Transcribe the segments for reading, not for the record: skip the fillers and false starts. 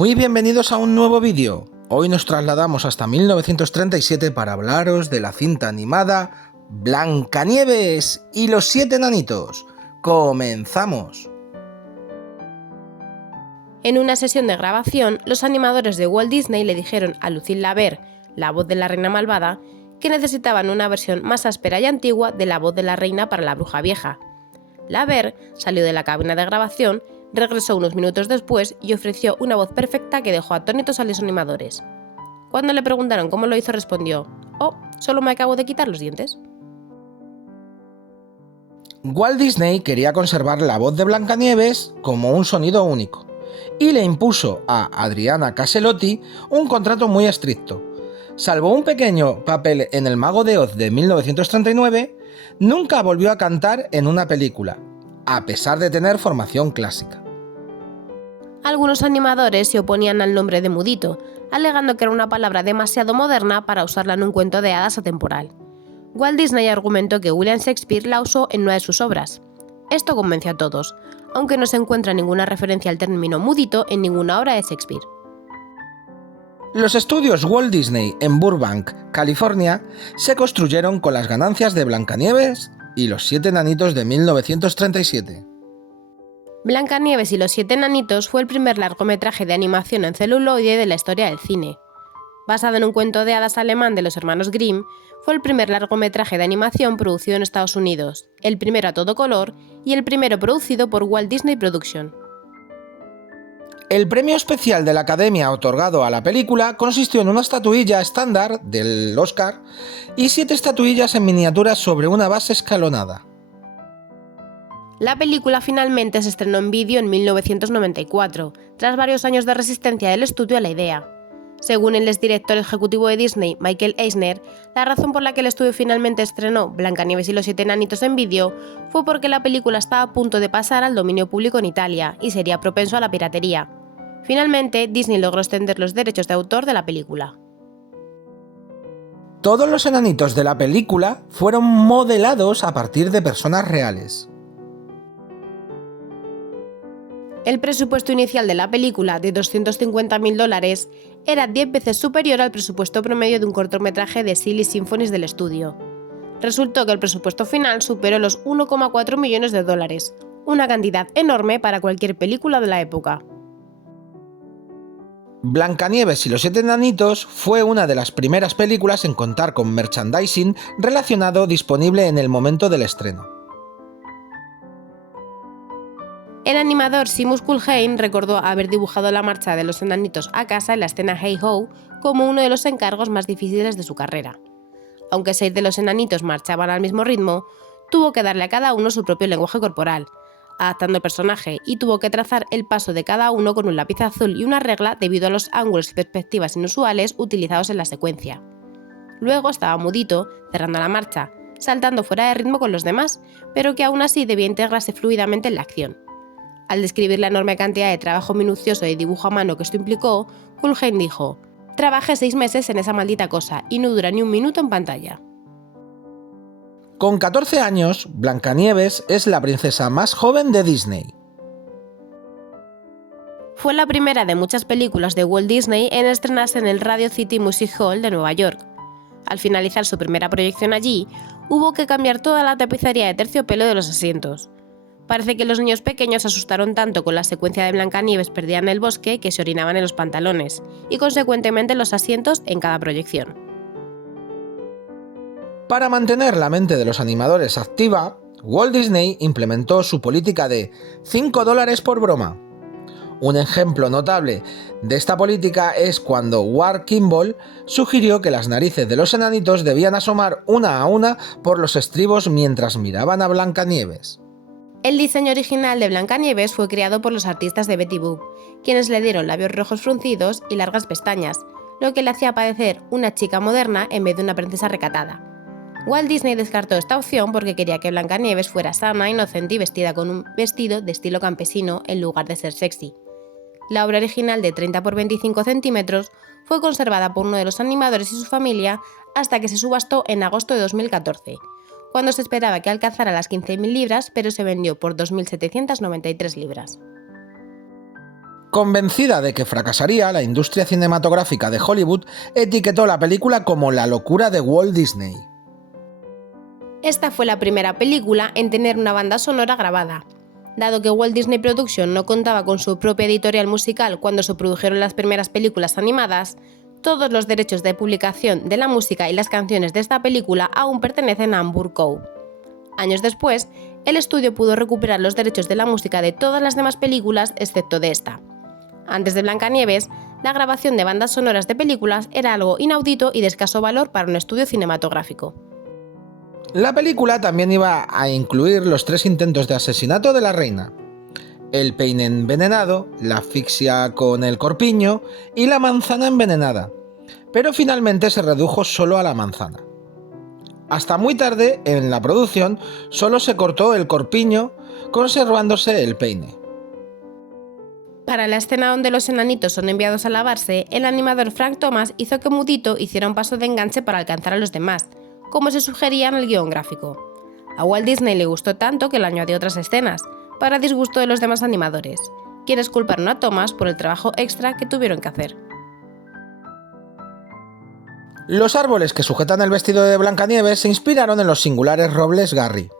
Muy bienvenidos a un nuevo vídeo. Hoy nos trasladamos hasta 1937 para hablaros de la cinta animada Blancanieves y los 7 enanitos. ¡Comenzamos! En una sesión de grabación, los animadores de Walt Disney le dijeron a Lucille La Ver, la voz de la reina malvada, que necesitaban una versión más áspera y antigua de la voz de la reina para la bruja vieja. La Ver salió de la cabina de grabación, regresó unos minutos después y ofreció una voz perfecta que dejó atónitos a los animadores. Cuando le preguntaron cómo lo hizo, respondió: «Oh, solo me acabo de quitar los dientes». Walt Disney quería conservar la voz de Blancanieves como un sonido único y le impuso a Adriana Caselotti un contrato muy estricto. Salvo un pequeño papel en El Mago de Oz de 1939, nunca volvió a cantar en una película, a pesar de tener formación clásica. Algunos animadores se oponían al nombre de Mudito, alegando que era una palabra demasiado moderna para usarla en un cuento de hadas atemporal. Walt Disney argumentó que William Shakespeare la usó en una de sus obras. Esto convenció a todos, aunque no se encuentra ninguna referencia al término mudito en ninguna obra de Shakespeare. Los estudios Walt Disney en Burbank, California, se construyeron con las ganancias de Blancanieves y los 7 enanitos de 1937. Blancanieves y los 7 enanitos fue el primer largometraje de animación en celuloide de la historia del cine. Basado en un cuento de hadas alemán de los hermanos Grimm, fue el primer largometraje de animación producido en Estados Unidos, el primero a todo color y el primero producido por Walt Disney Production. El premio especial de la Academia otorgado a la película consistió en una estatuilla estándar del Oscar y 7 estatuillas en miniatura sobre una base escalonada. La película finalmente se estrenó en vídeo en 1994, tras varios años de resistencia del estudio a la idea. Según el exdirector ejecutivo de Disney, Michael Eisner, la razón por la que el estudio finalmente estrenó Blancanieves y los 7 enanitos en vídeo fue porque la película estaba a punto de pasar al dominio público en Italia y sería propenso a la piratería. Finalmente, Disney logró extender los derechos de autor de la película. Todos los enanitos de la película fueron modelados a partir de personas reales. El presupuesto inicial de la película, de $250.000, era 10 veces superior al presupuesto promedio de un cortometraje de Silly Symphonies del estudio. Resultó que el presupuesto final superó los $1,4 millones, una cantidad enorme para cualquier película de la época. Blancanieves y los 7 enanitos fue una de las primeras películas en contar con merchandising relacionado disponible en el momento del estreno. El animador Seamus Culhane recordó haber dibujado la marcha de los enanitos a casa en la escena Hey Ho como uno de los encargos más difíciles de su carrera. Aunque 6 de los enanitos marchaban al mismo ritmo, tuvo que darle a cada uno su propio lenguaje corporal, adaptando el personaje, y tuvo que trazar el paso de cada uno con un lápiz azul y una regla debido a los ángulos y perspectivas inusuales utilizados en la secuencia. Luego estaba Mudito, cerrando la marcha, saltando fuera de ritmo con los demás, pero que aún así debía integrarse fluidamente en la acción. Al describir la enorme cantidad de trabajo minucioso y dibujo a mano que esto implicó, Culhane dijo: «Trabajé 6 meses en esa maldita cosa y no dura ni un minuto en pantalla». Con 14 años, Blancanieves es la princesa más joven de Disney. Fue la primera de muchas películas de Walt Disney en estrenarse en el Radio City Music Hall de Nueva York. Al finalizar su primera proyección allí, hubo que cambiar toda la tapicería de terciopelo de los asientos. Parece que los niños pequeños se asustaron tanto con la secuencia de Blancanieves perdida en el bosque que se orinaban en los pantalones, y consecuentemente en los asientos en cada proyección. Para mantener la mente de los animadores activa, Walt Disney implementó su política de $5 por broma. Un ejemplo notable de esta política es cuando Ward Kimball sugirió que las narices de los enanitos debían asomar una a una por los estribos mientras miraban a Blancanieves. El diseño original de Blancanieves fue creado por los artistas de Betty Boop, quienes le dieron labios rojos fruncidos y largas pestañas, lo que le hacía parecer una chica moderna en vez de una princesa recatada. Walt Disney descartó esta opción porque quería que Blancanieves fuera sana, inocente y vestida con un vestido de estilo campesino en lugar de ser sexy. La obra original de 30 por 25 centímetros fue conservada por uno de los animadores y su familia hasta que se subastó en agosto de 2014, cuando se esperaba que alcanzara las 15.000 libras, pero se vendió por 2.793 libras. Convencida de que fracasaría, la industria cinematográfica de Hollywood etiquetó la película como la locura de Walt Disney. Esta fue la primera película en tener una banda sonora grabada. Dado que Walt Disney Production no contaba con su propia editorial musical cuando se produjeron las primeras películas animadas, todos los derechos de publicación de la música y las canciones de esta película aún pertenecen a Hamburg Co. Años después, el estudio pudo recuperar los derechos de la música de todas las demás películas excepto de esta. Antes de Blancanieves, la grabación de bandas sonoras de películas era algo inaudito y de escaso valor para un estudio cinematográfico. La película también iba a incluir los 3 intentos de asesinato de la reina: el peine envenenado, la asfixia con el corpiño y la manzana envenenada, pero finalmente se redujo solo a la manzana. Hasta muy tarde en la producción solo se cortó el corpiño, conservándose el peine. Para la escena donde los enanitos son enviados a lavarse, el animador Frank Thomas hizo que Mudito hiciera un paso de enganche para alcanzar a los demás, como se sugería en el guión gráfico. A Walt Disney le gustó tanto que le añadió otras escenas, para disgusto de los demás animadores, quienes culparon a Thomas por el trabajo extra que tuvieron que hacer. Los árboles que sujetan el vestido de Blancanieves se inspiraron en los singulares robles Garry,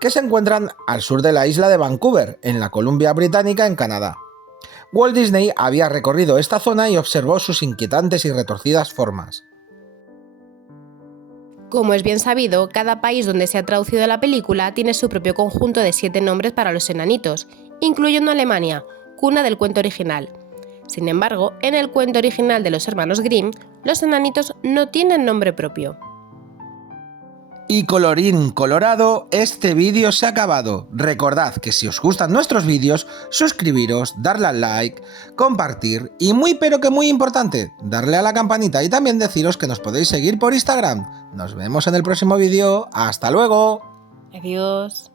que se encuentran al sur de la isla de Vancouver, en la Columbia Británica, en Canadá. Walt Disney había recorrido esta zona y observó sus inquietantes y retorcidas formas. Como es bien sabido, cada país donde se ha traducido la película tiene su propio conjunto de 7 nombres para los enanitos, incluyendo Alemania, cuna del cuento original. Sin embargo, en el cuento original de los hermanos Grimm, los enanitos no tienen nombre propio. Y colorín colorado, este vídeo se ha acabado. Recordad que si os gustan nuestros vídeos, suscribiros, darle al like, compartir y muy pero que muy importante, darle a la campanita y también deciros que nos podéis seguir por Instagram. Nos vemos en el próximo vídeo. ¡Hasta luego! Adiós.